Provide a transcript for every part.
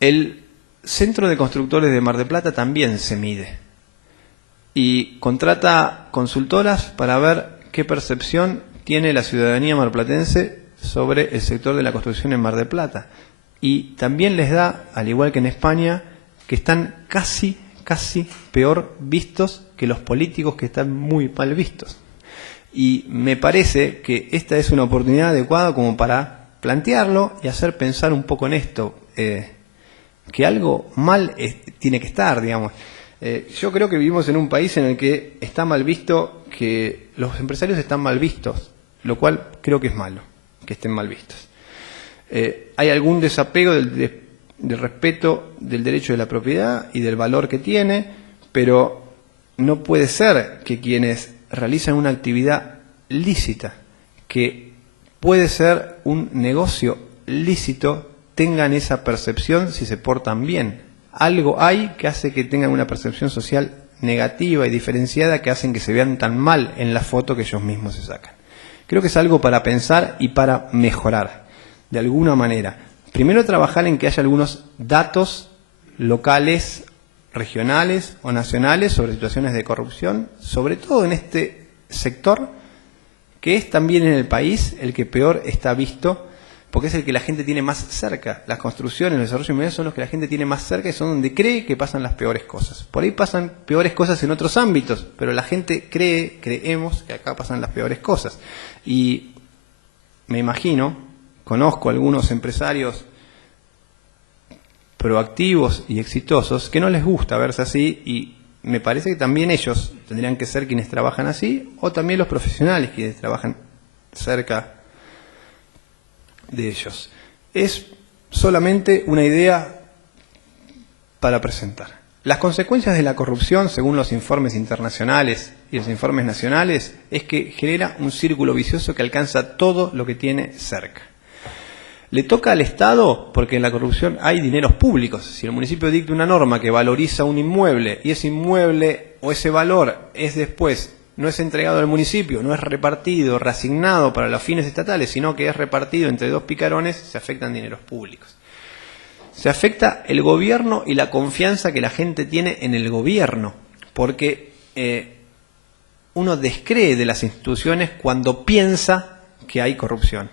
El Centro de Constructores de Mar del Plata también se mide y contrata consultoras para ver qué percepción tiene la ciudadanía marplatense sobre el sector de la construcción en Mar del Plata. Y también les da, al igual que en España, que están casi peor vistos que los políticos, que están muy mal vistos. Y me parece que esta es una oportunidad adecuada como para plantearlo y hacer pensar un poco en esto, que algo mal tiene que estar, digamos. Yo creo que vivimos en un país en el que está mal visto que los empresarios están mal vistos, lo cual creo que es malo, que estén mal vistos. Hay algún desapego del respeto del derecho de la propiedad y del valor que tiene, pero no puede ser que quienes realizan una actividad lícita, que puede ser un negocio lícito, tengan esa percepción si se portan bien. Algo hay que hace que tengan una percepción social negativa y diferenciada que hacen que se vean tan mal en la foto que ellos mismos se sacan. Creo que es algo para pensar y para mejorar, de alguna manera. Primero, trabajar en que haya algunos datos locales, regionales o nacionales sobre situaciones de corrupción, sobre todo en este sector, que es también en el país el que peor está visto, porque es el que la gente tiene más cerca. Las construcciones, los desarrollos inmobiliarios son los que la gente tiene más cerca y son donde cree que pasan las peores cosas. Por ahí pasan peores cosas en otros ámbitos, pero la gente creemos que acá pasan las peores cosas. Y me imagino, conozco algunos empresarios proactivos y exitosos que no les gusta verse así, y me parece que también ellos tendrían que ser quienes trabajan así, o también los profesionales quienes trabajan cerca de ellos. Es solamente una idea para presentar. Las consecuencias de la corrupción, según los informes internacionales y los informes nacionales, es que genera un círculo vicioso que alcanza todo lo que tiene cerca. Le toca al Estado porque en la corrupción hay dineros públicos. Si el municipio dicta una norma que valoriza un inmueble y ese inmueble o ese valor es después no es entregado al municipio, no es repartido, reasignado para los fines estatales, sino que es repartido entre dos picarones, se afectan dineros públicos. Se afecta el gobierno y la confianza que la gente tiene en el gobierno, porque uno descree de las instituciones cuando piensa que hay corrupción.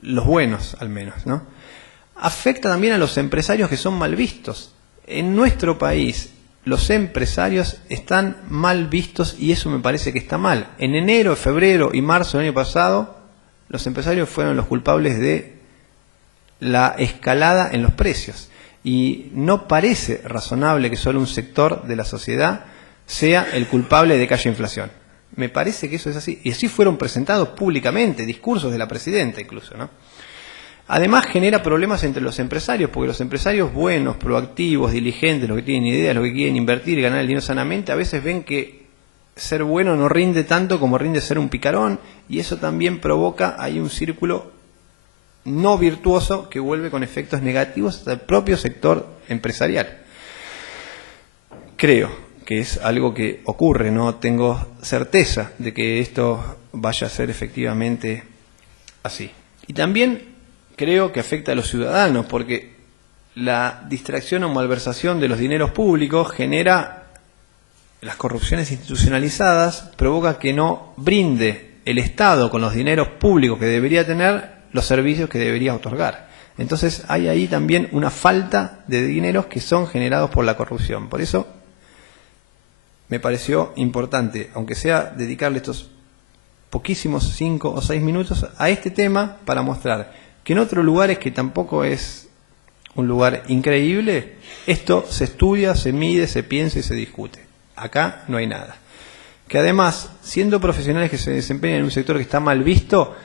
Los buenos, al menos, ¿no? Afecta también a los empresarios que son mal vistos. En nuestro país, los empresarios están mal vistos y eso me parece que está mal. En enero, febrero y marzo del año pasado, los empresarios fueron los culpables de la escalada en los precios. Y no parece razonable que solo un sector de la sociedad sea el culpable de que haya inflación. Me parece que eso es así. Y así fueron presentados públicamente, discursos de la presidenta incluso, ¿no? Además genera problemas entre los empresarios, porque los empresarios buenos, proactivos, diligentes, los que tienen ideas, los que quieren invertir y ganar el dinero sanamente, a veces ven que ser bueno no rinde tanto como rinde ser un picarón, y eso también provoca ahí un círculo no virtuoso que vuelve con efectos negativos hasta el propio sector empresarial. Creo que es algo que ocurre, no tengo certeza de que esto vaya a ser efectivamente así. Y también creo que afecta a los ciudadanos, porque la distracción o malversación de los dineros públicos genera las corrupciones institucionalizadas, provoca que no brinde el Estado con los dineros públicos que debería tener los servicios que debería otorgar. Entonces hay ahí también una falta de dineros que son generados por la corrupción. Por eso me pareció importante, aunque sea dedicarle estos poquísimos 5 o 6 minutos a este tema para mostrar que en otros lugares, que tampoco es un lugar increíble, esto se estudia, se mide, se piensa y se discute. Acá no hay nada. Que además, siendo profesionales que se desempeñan en un sector que está mal visto,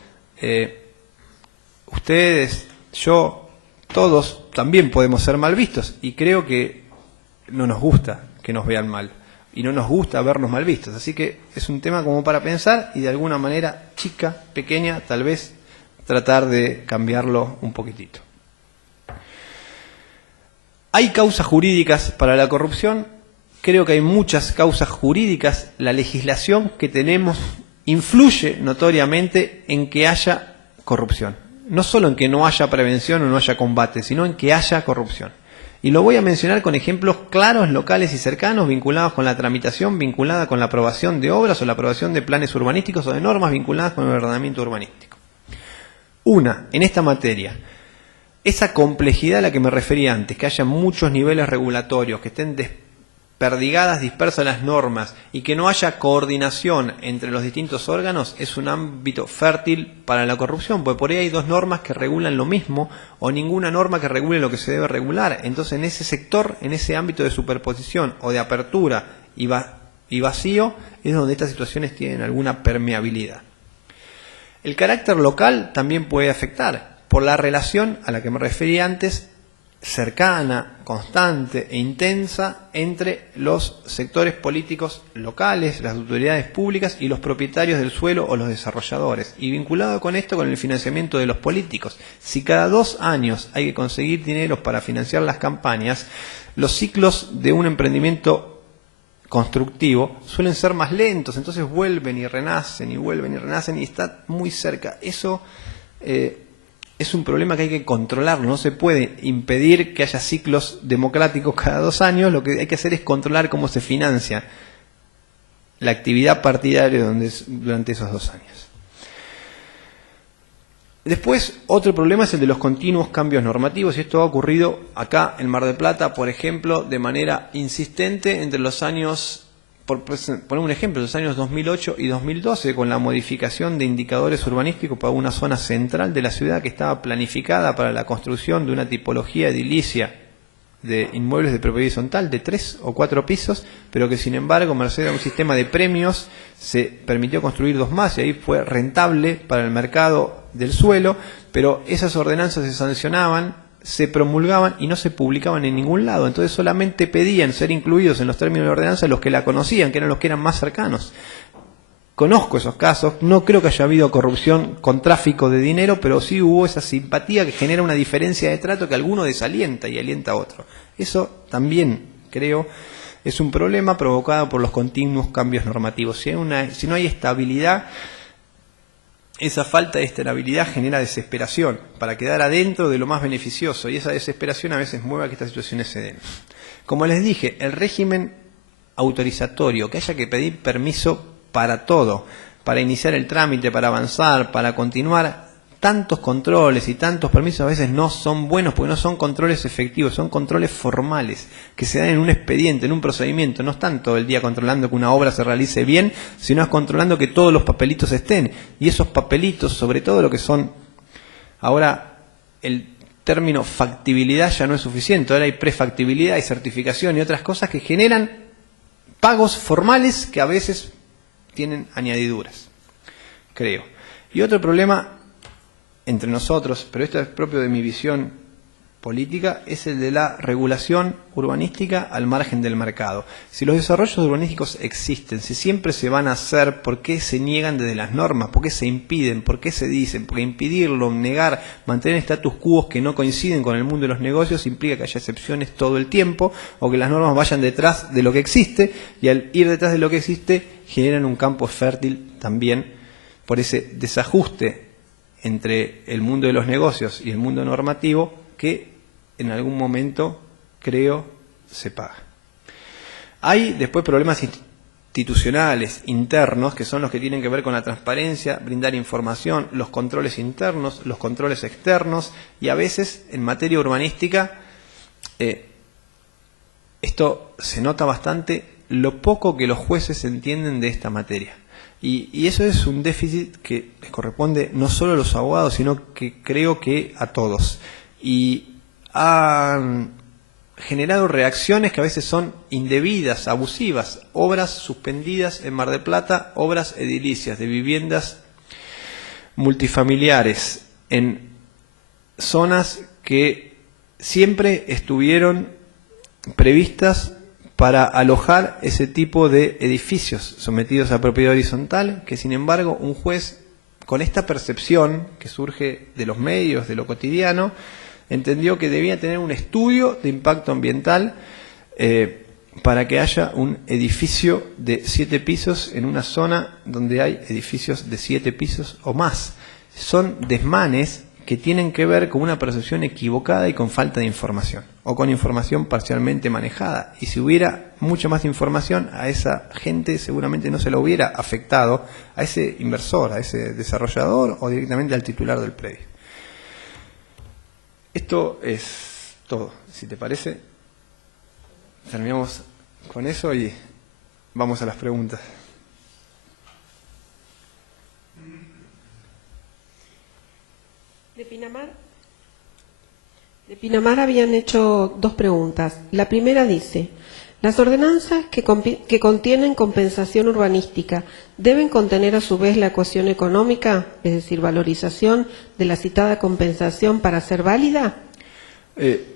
ustedes, yo, todos también podemos ser mal vistos, y creo que no nos gusta que nos vean mal y no nos gusta vernos mal vistos. Así que es un tema como para pensar y de alguna manera chica, pequeña, tal vez tratar de cambiarlo un poquitito. ¿Hay causas jurídicas para la corrupción? Creo que hay muchas causas jurídicas. La legislación que tenemos influye notoriamente en que haya corrupción. No solo en que no haya prevención o no haya combate, sino en que haya corrupción. Y lo voy a mencionar con ejemplos claros, locales y cercanos, vinculados con la tramitación, vinculada con la aprobación de obras o la aprobación de planes urbanísticos o de normas vinculadas con el ordenamiento urbanístico. Una, en esta materia, esa complejidad a la que me refería antes, que haya muchos niveles regulatorios, que estén desperdigadas, dispersas las normas y que no haya coordinación entre los distintos órganos, es un ámbito fértil para la corrupción, porque por ahí hay dos normas que regulan lo mismo o ninguna norma que regule lo que se debe regular. Entonces, en ese sector, en ese ámbito de superposición o de apertura y vacío, es donde estas situaciones tienen alguna permeabilidad. El carácter local también puede afectar, por la relación a la que me refería antes, cercana, constante e intensa entre los sectores políticos locales, las autoridades públicas y los propietarios del suelo o los desarrolladores. Y vinculado con esto, con el financiamiento de los políticos. Si cada 2 años hay que conseguir dinero para financiar las campañas, los ciclos de un emprendimiento constructivo suelen ser más lentos, entonces vuelven y renacen y está muy cerca. Eso es un problema que hay que controlar, no se puede impedir que haya ciclos democráticos cada 2 años, lo que hay que hacer es controlar cómo se financia la actividad partidaria durante esos 2 años. Después, otro problema es el de los continuos cambios normativos, y esto ha ocurrido acá en Mar del Plata, por ejemplo, de manera insistente entre los años, por poner un ejemplo, los años 2008 y 2012, con la modificación de indicadores urbanísticos para una zona central de la ciudad que estaba planificada para la construcción de una tipología edilicia de inmuebles de propiedad horizontal de 3 o 4 pisos, pero que sin embargo, merced a un sistema de premios, se permitió construir 2 más y ahí fue rentable para el mercado del suelo, pero esas ordenanzas se sancionaban, se promulgaban y no se publicaban en ningún lado. Entonces solamente pedían ser incluidos en los términos de ordenanza los que la conocían, que eran los que eran más cercanos. Conozco esos casos, no creo que haya habido corrupción con tráfico de dinero, pero sí hubo esa simpatía que genera una diferencia de trato que alguno desalienta y alienta a otro. Eso también, creo, es un problema provocado por los continuos cambios normativos. Si no hay estabilidad, esa falta de estabilidad genera desesperación para quedar adentro de lo más beneficioso, y esa desesperación a veces mueve a que estas situaciones se den. Como les dije, el régimen autorizatorio, que haya que pedir permiso para todo, para iniciar el trámite, para avanzar, para continuar, tantos controles y tantos permisos a veces no son buenos porque no son controles efectivos, son controles formales que se dan en un expediente, en un procedimiento. No están todo el día controlando que una obra se realice bien, sino es controlando que todos los papelitos estén. Y esos papelitos, sobre todo lo que son, ahora el término factibilidad ya no es suficiente, ahora hay prefactibilidad, hay certificación y otras cosas que generan pagos formales que a veces tienen añadiduras, creo. Y otro problema entre nosotros, pero esto es propio de mi visión política, es el de la regulación urbanística al margen del mercado. Si los desarrollos urbanísticos existen, si siempre se van a hacer, ¿por qué se niegan desde las normas? ¿Por qué se impiden? ¿Por qué se dicen? Porque impedirlo, negar, mantener status quo que no coinciden con el mundo de los negocios implica que haya excepciones todo el tiempo o que las normas vayan detrás de lo que existe, y al ir detrás de lo que existe generan un campo fértil también por ese desajuste entre el mundo de los negocios y el mundo normativo que en algún momento, creo, se paga. Hay después problemas institucionales, internos, que son los que tienen que ver con la transparencia, brindar información, los controles internos, los controles externos, y a veces en materia urbanística esto se nota bastante, lo poco que los jueces entienden de esta materia. Y eso es un déficit que les corresponde no solo a los abogados, sino que creo que a todos. Y han generado reacciones que a veces son indebidas, abusivas, obras suspendidas en Mar del Plata, obras edilicias de viviendas multifamiliares en zonas que siempre estuvieron previstas para alojar ese tipo de edificios sometidos a propiedad horizontal, que sin embargo un juez, con esta percepción que surge de los medios, de lo cotidiano, entendió que debía tener un estudio de impacto ambiental para que haya un edificio de 7 pisos en una zona donde hay edificios de 7 pisos o más. Son desmanes que tienen que ver con una percepción equivocada y con falta de información, o con información parcialmente manejada. Y si hubiera mucha más información, a esa gente seguramente no se lo hubiera afectado, a ese inversor, a ese desarrollador o directamente al titular del predio. Esto es todo. Si te parece, terminamos con eso y vamos a las preguntas. De Pinamar habían hecho 2 preguntas. La primera dice: ¿las ordenanzas que contienen compensación urbanística deben contener a su vez la ecuación económica, es decir, valorización de la citada compensación para ser válida?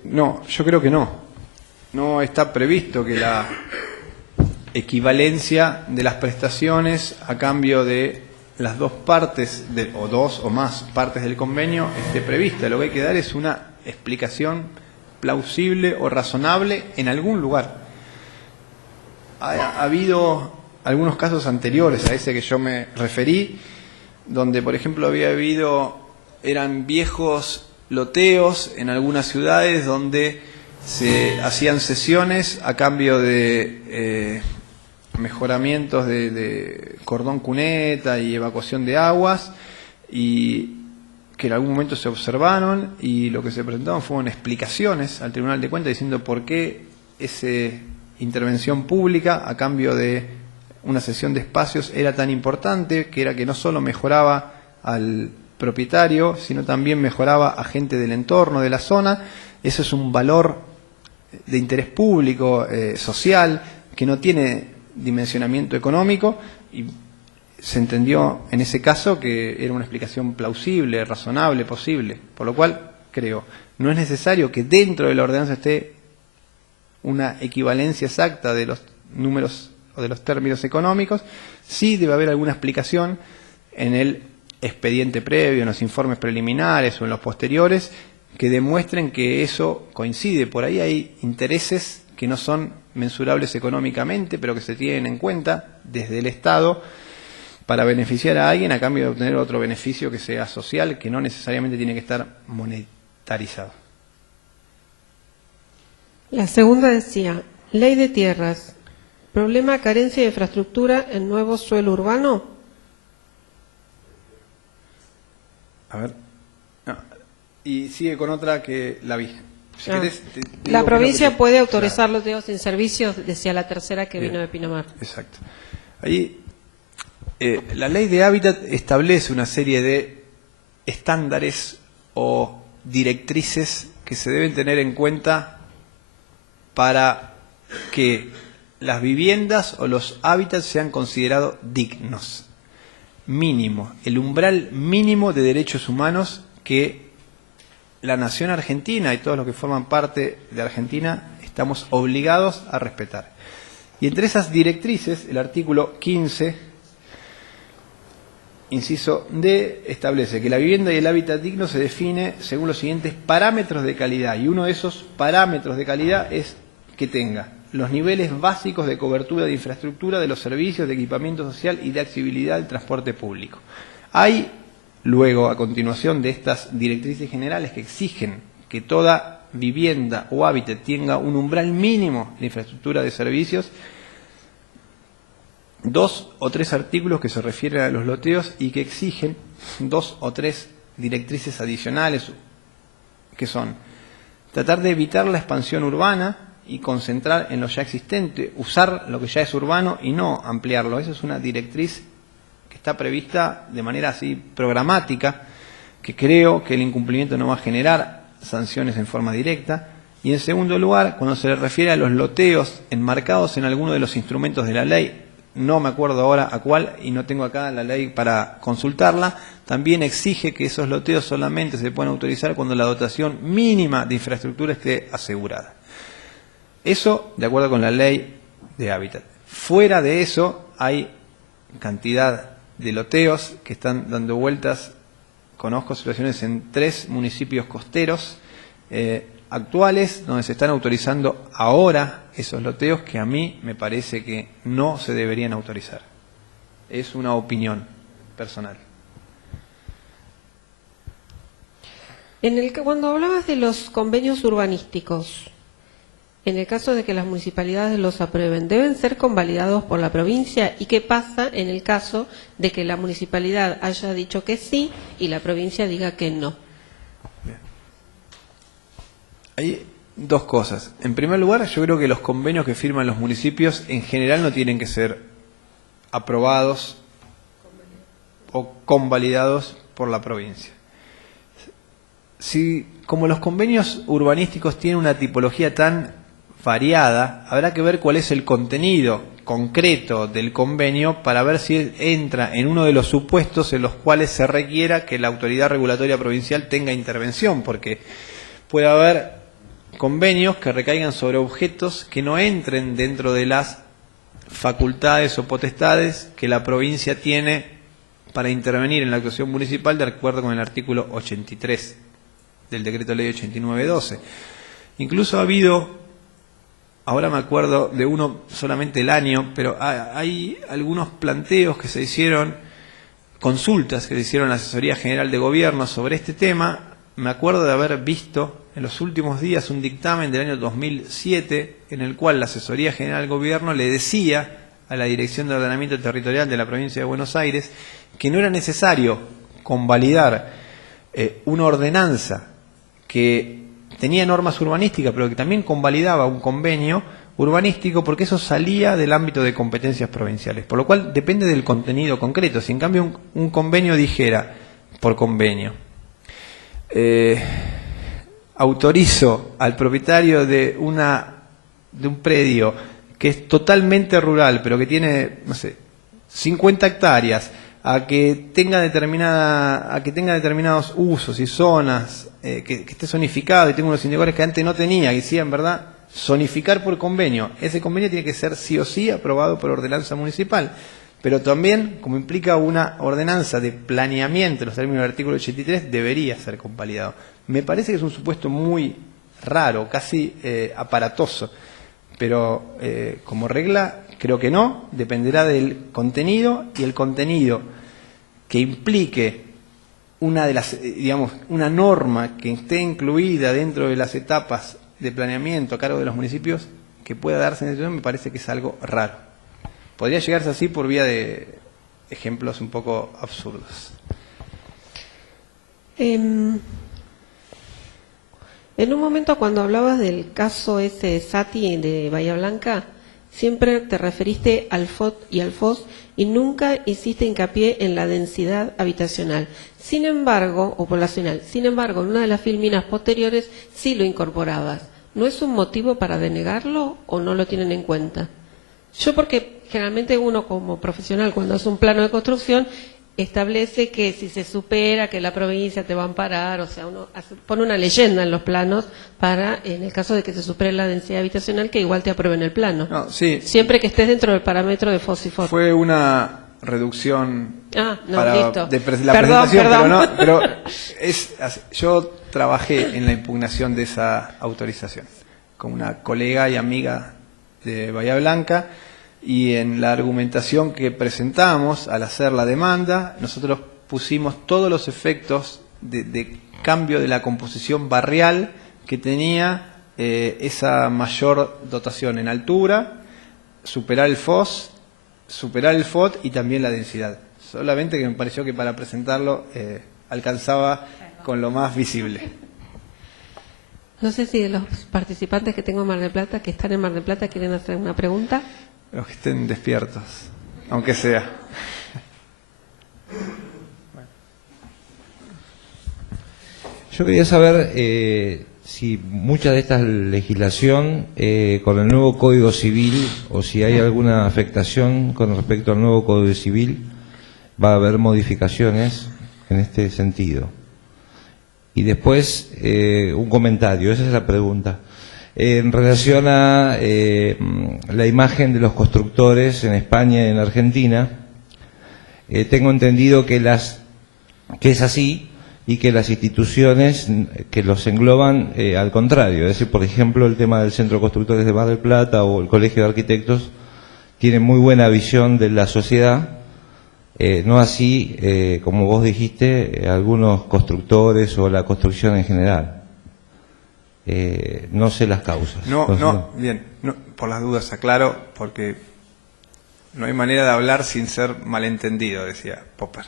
No, yo creo que no. No está previsto que la equivalencia de las prestaciones a cambio de las dos partes, o dos o más partes del convenio, esté prevista. Lo que hay que dar es una explicación plausible o razonable en algún lugar. Ha habido algunos casos anteriores a ese que yo me referí, donde, por ejemplo, eran viejos loteos en algunas ciudades donde se hacían cesiones a cambio de mejoramientos de cordón cuneta y evacuación de aguas, y que en algún momento se observaron, y lo que se presentaron fueron explicaciones al Tribunal de Cuentas diciendo por qué esa intervención pública a cambio de una cesión de espacios era tan importante, que era que no solo mejoraba al propietario, sino también mejoraba a gente del entorno, de la zona. Eso es un valor de interés público, social, que no tiene dimensionamiento económico, y se entendió en ese caso que era una explicación plausible, razonable, posible, por lo cual creo, no es necesario que dentro de la ordenanza esté una equivalencia exacta de los números o de los términos económicos. Sí debe haber alguna explicación en el expediente previo, en los informes preliminares o en los posteriores, que demuestren que eso coincide. Por ahí hay intereses que no son mensurables económicamente, pero que se tienen en cuenta desde el Estado para beneficiar a alguien a cambio de obtener otro beneficio que sea social, que no necesariamente tiene que estar monetarizado. La segunda decía: ley de tierras, problema carencia de infraestructura en nuevo suelo urbano. A ver, no. Y sigue con otra que la vi. Si querés, te la digo provincia puede autorizar los loteos sin servicios, decía la tercera que vino de Pinamar. Exacto. Ahí, la ley de hábitat establece una serie de estándares o directrices que se deben tener en cuenta para que las viviendas o los hábitats sean considerados dignos. Mínimo, el umbral mínimo de derechos humanos que la nación argentina y todos los que forman parte de Argentina estamos obligados a respetar. Y entre esas directrices, el artículo 15, inciso D, establece que la vivienda y el hábitat digno se define según los siguientes parámetros de calidad, y uno de esos parámetros de calidad es que tenga los niveles básicos de cobertura de infraestructura, de los servicios, de equipamiento social y de accesibilidad del transporte público. Hay luego, a continuación de estas directrices generales que exigen que toda vivienda o hábitat tenga un umbral mínimo de infraestructura de servicios, 2 o 3 artículos que se refieren a los loteos y que exigen 2 o 3 directrices adicionales, que son tratar de evitar la expansión urbana y concentrar en lo ya existente, usar lo que ya es urbano y no ampliarlo. Esa es una directriz está prevista de manera así programática, que creo que el incumplimiento no va a generar sanciones en forma directa. Y en segundo lugar, cuando se le refiere a los loteos enmarcados en alguno de los instrumentos de la ley, no me acuerdo ahora a cuál y no tengo acá la ley para consultarla, también exige que esos loteos solamente se puedan autorizar cuando la dotación mínima de infraestructura esté asegurada. Eso de acuerdo con la ley de hábitat. Fuera de eso hay cantidad de loteos que están dando vueltas. Conozco situaciones en 3 municipios costeros actuales donde se están autorizando ahora esos loteos que a mí me parece que no se deberían autorizar. Es una opinión personal. Cuando hablabas de los convenios urbanísticos, en el caso de que las municipalidades los aprueben, ¿deben ser convalidados por la provincia? ¿Y qué pasa en el caso de que la municipalidad haya dicho que sí y la provincia diga que no? Bien. Hay dos cosas. En primer lugar, yo creo que los convenios que firman los municipios en general no tienen que ser aprobados o convalidados por la provincia. Si, como los convenios urbanísticos tienen una tipología tan variada, habrá que ver cuál es el contenido concreto del convenio para ver si entra en uno de los supuestos en los cuales se requiera que la autoridad regulatoria provincial tenga intervención, porque puede haber convenios que recaigan sobre objetos que no entren dentro de las facultades o potestades que la provincia tiene para intervenir en la actuación municipal de acuerdo con el artículo 83 del Decreto Ley 8912. Incluso ha habido, ahora me acuerdo de uno solamente el año, pero hay algunos planteos que se hicieron, consultas que se hicieron a la Asesoría General de Gobierno sobre este tema. Me acuerdo de haber visto en los últimos días un dictamen del año 2007 en el cual la Asesoría General del Gobierno le decía a la Dirección de Ordenamiento Territorial de la Provincia de Buenos Aires que no era necesario convalidar una ordenanza que tenía normas urbanísticas, pero que también convalidaba un convenio urbanístico, porque eso salía del ámbito de competencias provinciales. Por lo cual depende del contenido concreto. Si en cambio un convenio dijera, por convenio, autorizo al propietario de un predio que es totalmente rural, pero que tiene, no sé, 50 hectáreas, a que tenga determinados usos y zonas, que esté zonificado y tenga unos indicadores que antes no tenía, y sí, en verdad, zonificar por convenio. Ese convenio tiene que ser sí o sí aprobado por ordenanza municipal, pero también, como implica una ordenanza de planeamiento en los términos del artículo 83, debería ser convalidado. Me parece que es un supuesto muy raro, casi aparatoso, pero como regla creo que no, dependerá del contenido, y el contenido que implique una de las, una norma que esté incluida dentro de las etapas de planeamiento a cargo de los municipios que pueda darse en esa situación, me parece que es algo raro. Podría llegarse así por vía de ejemplos un poco absurdos. En un momento, cuando hablabas del caso ese de Sati de Bahía Blanca, siempre te referiste al FOT y al FOS y nunca hiciste hincapié en la densidad habitacional. Sin embargo, o poblacional. Sin embargo, en una de las filminas posteriores sí lo incorporabas. ¿No es un motivo para denegarlo o no lo tienen en cuenta? Yo, porque generalmente uno como profesional, cuando hace un plano de construcción, establece que si se supera, que la provincia te va a amparar, o sea, uno pone una leyenda en los planos para, en el caso de que se supere la densidad habitacional, que igual te aprueben el plano. No, sí. Siempre que estés dentro del parámetro de FOS y FOT. Fue una reducción listo. La Perdón. presentación, pero yo trabajé en la impugnación de esa autorización con una colega y amiga de Bahía Blanca. Y en la argumentación que presentamos al hacer la demanda, nosotros pusimos todos los efectos de cambio de la composición barrial que tenía esa mayor dotación en altura, superar el FOS, superar el FOT y también la densidad. Solamente que me pareció que para presentarlo alcanzaba con lo más visible. No sé si de los participantes que tengo en Mar del Plata, que están en Mar del Plata, quieren hacer una pregunta. Los que estén despiertos, aunque sea. Yo quería saber si mucha de esta legislación con el nuevo Código Civil, o si hay alguna afectación con respecto al nuevo Código Civil, va a haber modificaciones en este sentido. Y después un comentario, esa es la pregunta. En relación a la imagen de los constructores en España y en Argentina, tengo entendido que es así, y que las instituciones que los engloban al contrario. Es decir, por ejemplo, el tema del Centro de Constructores de Mar del Plata o el Colegio de Arquitectos tienen muy buena visión de la sociedad, No así, como vos dijiste, algunos constructores o la construcción en general. No sé las causas. Bien, por las dudas aclaro, porque no hay manera de hablar sin ser malentendido, decía Popper.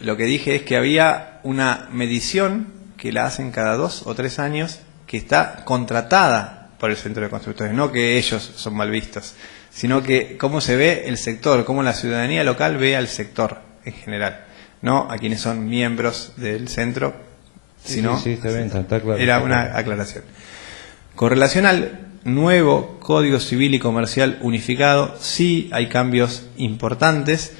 Lo que dije es que había una medición que la hacen cada 2 o 3 años, que está contratada por el Centro de Constructores, no que ellos son mal vistos, sino que cómo se ve el sector, cómo la ciudadanía local ve al sector en general, no a quienes son miembros del centro, sino sí, está bien, está claro, era una aclaración. Con relación al nuevo Código Civil y Comercial unificado, sí hay cambios importantes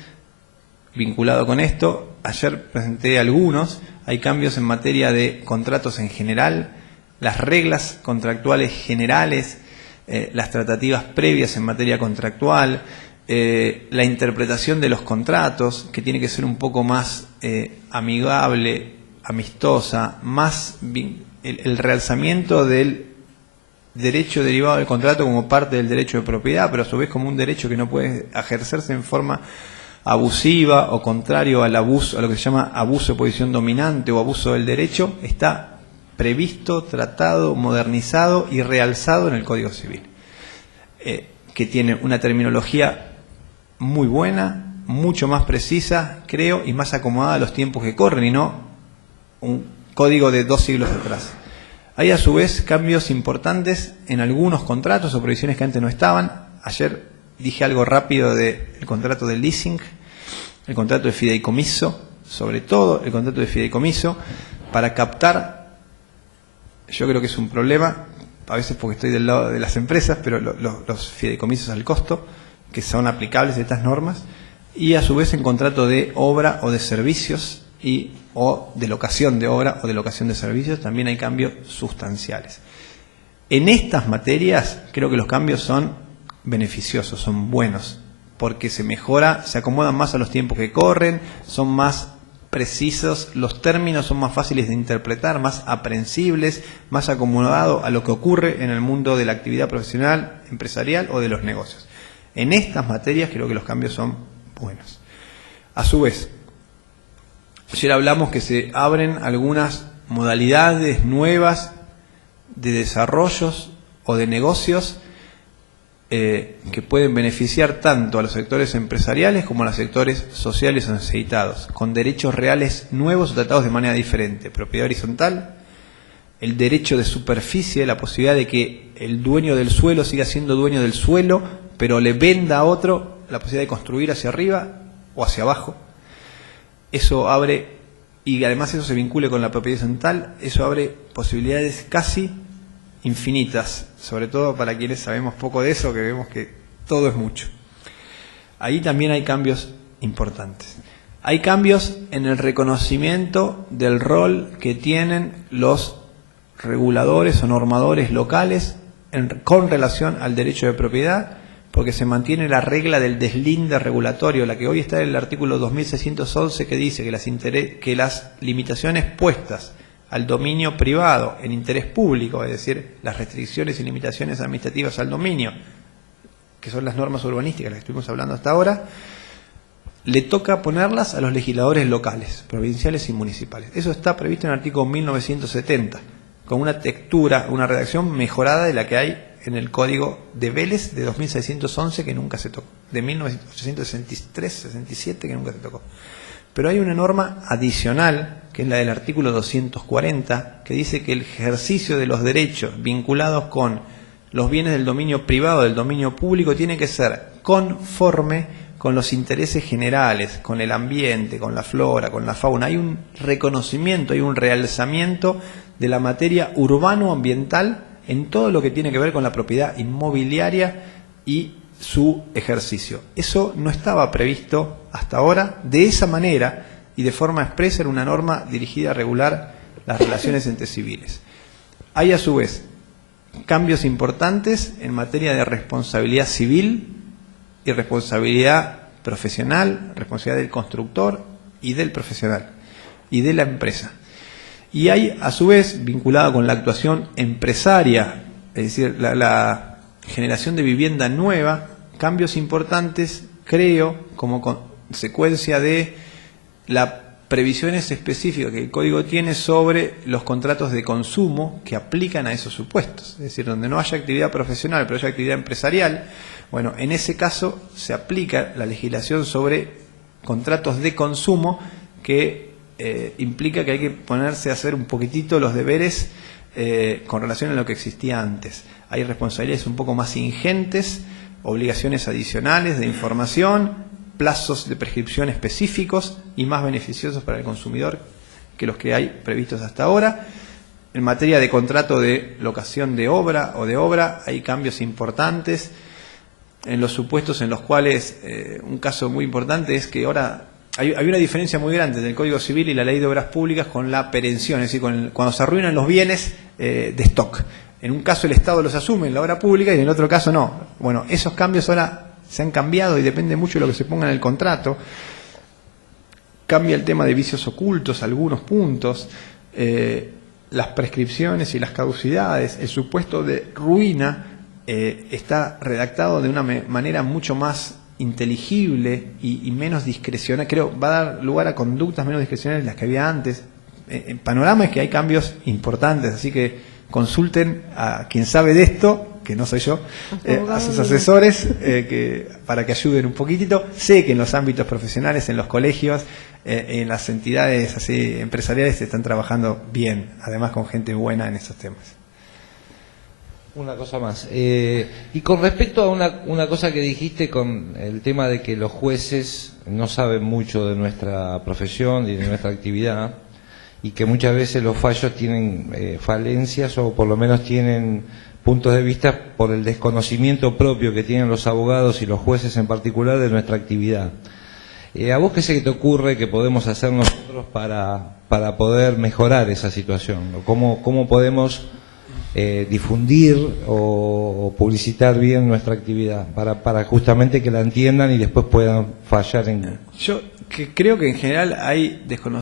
vinculados con esto. Ayer presenté algunos. Hay cambios en materia de contratos en general, las reglas contractuales generales, las tratativas previas en materia contractual, la interpretación de los contratos, que tiene que ser un poco más amigable, amistosa, más el realzamiento del derecho derivado del contrato como parte del derecho de propiedad, pero a su vez como un derecho que no puede ejercerse en forma abusiva o contrario al abuso, a lo que se llama abuso de posición dominante o abuso del derecho, está previsto, tratado, modernizado y realzado en el Código Civil, que tiene una terminología muy buena, mucho más precisa, creo, y más acomodada a los tiempos que corren y no un código de 2 siglos atrás. Hay a su vez cambios importantes en algunos contratos o provisiones que antes no estaban. Ayer dije algo rápido del contrato de leasing, el contrato de fideicomiso, sobre todo el contrato de fideicomiso, para captar, yo creo que es un problema, a veces porque estoy del lado de las empresas, pero los fideicomisos al costo, que son aplicables de estas normas, y a su vez en contrato de obra o de servicios o de locación de obra o de locación de servicios, también hay cambios sustanciales. En estas materias creo que los cambios son beneficiosos, son buenos, porque se mejora, se acomodan más a los tiempos que corren, son más precisos, los términos son más fáciles de interpretar, más aprehensibles, más acomodados a lo que ocurre en el mundo de la actividad profesional, empresarial o de los negocios. En estas materias creo que los cambios son buenos. A su vez, ayer hablamos que se abren algunas modalidades nuevas de desarrollos o de negocios que pueden beneficiar tanto a los sectores empresariales como a los sectores sociales o necesitados, con derechos reales nuevos o tratados de manera diferente. Propiedad horizontal, el derecho de superficie, la posibilidad de que el dueño del suelo siga siendo dueño del suelo, pero le venda a otro la posibilidad de construir hacia arriba o hacia abajo. Eso abre, y además eso se vincule con la propiedad horizontal, eso abre posibilidades casi infinitas, sobre todo para quienes sabemos poco de eso, que vemos que todo es mucho. Ahí también hay cambios importantes. Hay cambios en el reconocimiento del rol que tienen los reguladores o normadores locales con relación al derecho de propiedad, porque se mantiene la regla del deslinde regulatorio, la que hoy está en el artículo 2611, que dice que las limitaciones puestas al dominio privado en interés público, es decir, las restricciones y limitaciones administrativas al dominio, que son las normas urbanísticas, las que estuvimos hablando hasta ahora, le toca ponerlas a los legisladores locales, provinciales y municipales. Eso está previsto en el artículo 1970, con una textura, una redacción mejorada de la que hay en el Código de Vélez de 2611, que nunca se tocó, de 1863-67, que nunca se tocó. Pero hay una norma adicional, que es la del artículo 240, que dice que el ejercicio de los derechos vinculados con los bienes del dominio privado, del dominio público, tiene que ser conforme con los intereses generales, con el ambiente, con la flora, con la fauna. Hay un reconocimiento, hay un realzamiento de la materia urbano-ambiental en todo lo que tiene que ver con la propiedad inmobiliaria y su ejercicio. Eso no estaba previsto hasta ahora de esa manera y de forma expresa en una norma dirigida a regular las relaciones entre civiles. Hay a su vez cambios importantes en materia de responsabilidad civil y responsabilidad profesional, responsabilidad del constructor y del profesional y de la empresa. Y hay a su vez, vinculada con la actuación empresaria, es decir, la generación de vivienda nueva, cambios importantes, creo, como consecuencia de las previsiones específicas que el código tiene sobre los contratos de consumo que aplican a esos supuestos. Es decir, donde no haya actividad profesional, pero haya actividad empresarial, bueno, en ese caso se aplica la legislación sobre contratos de consumo que implica que hay que ponerse a hacer un poquitito los deberes con relación a lo que existía antes. Hay responsabilidades un poco más ingentes, obligaciones adicionales de información, plazos de prescripción específicos y más beneficiosos para el consumidor que los que hay previstos hasta ahora. En materia de contrato de locación de obra o de obra hay cambios importantes en los supuestos en los cuales un caso muy importante es que ahora hay una diferencia muy grande entre el Código Civil y la Ley de Obras Públicas con la perención, es decir, cuando se arruinan los bienes de stock. En un caso el Estado los asume en la obra pública y en el otro caso no. Bueno, esos cambios ahora se han cambiado y depende mucho de lo que se ponga en el contrato. Cambia el tema de vicios ocultos, algunos puntos, las prescripciones y las caducidades, el supuesto de ruina está redactado de una manera mucho más inteligible y menos discrecional. Creo va a dar lugar a conductas menos discrecionales de las que había antes. El panorama es que hay cambios importantes, así que consulten a quien sabe de esto, que no soy yo, a sus asesores para que ayuden un poquitito. Sé que en los ámbitos profesionales, en los colegios, en las entidades así empresariales se están trabajando bien, además con gente buena en estos temas. Una cosa más. Y con respecto a una cosa que dijiste con el tema de que los jueces no saben mucho de nuestra profesión y de nuestra actividad, y que muchas veces los fallos tienen falencias o por lo menos tienen puntos de vista por el desconocimiento propio que tienen los abogados y los jueces en particular de nuestra actividad. ¿A vos qué se te ocurre que podemos hacer nosotros para poder mejorar esa situación? ¿O cómo podemos difundir o publicitar bien nuestra actividad para justamente que la entiendan y después puedan fallar en... Yo creo que en general hay desconocimiento